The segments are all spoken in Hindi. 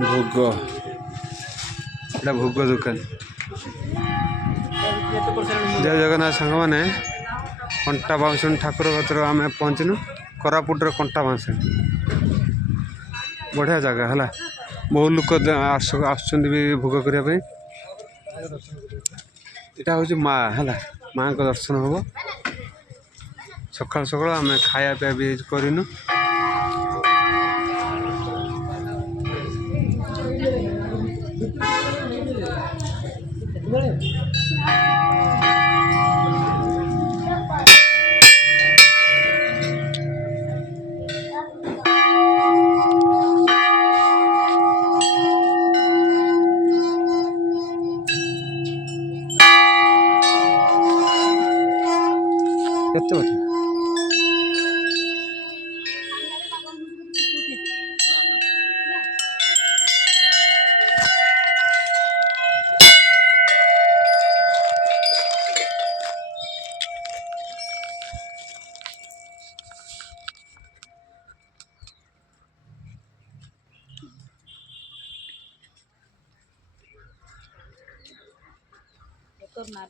भोग एटा भोग दुकान। जय जगन्नाथ सांग मैंने कंटा बाउंसुणी ठाकुर कतर आम पहुँचनु कोरापुटर कंटा बाउंसुणी बढ़िया जगह है। बहुत लोग आसुच्च भी भोग करने यहाँ हूँ माँ है माँ को दर्शन हम सकाल सकाल आम खाया पीया भी करनु। କେତେ ବାଟ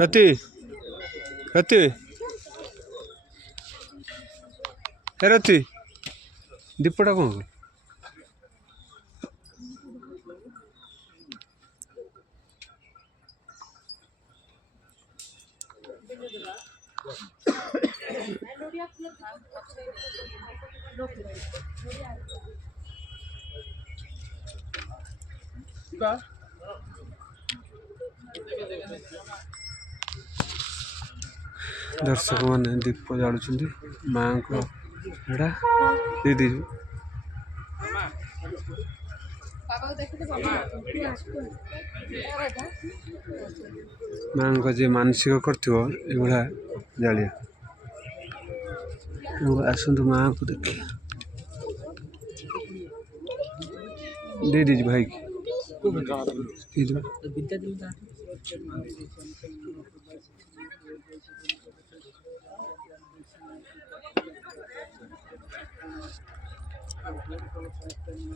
रति रति रति दीपटा कौन दर्शक मैंने दीप जालुं माँ को दीदी माँ को जी मानसिक कर जालिया आसतु माँ को देखिए दे दीजिए भाई की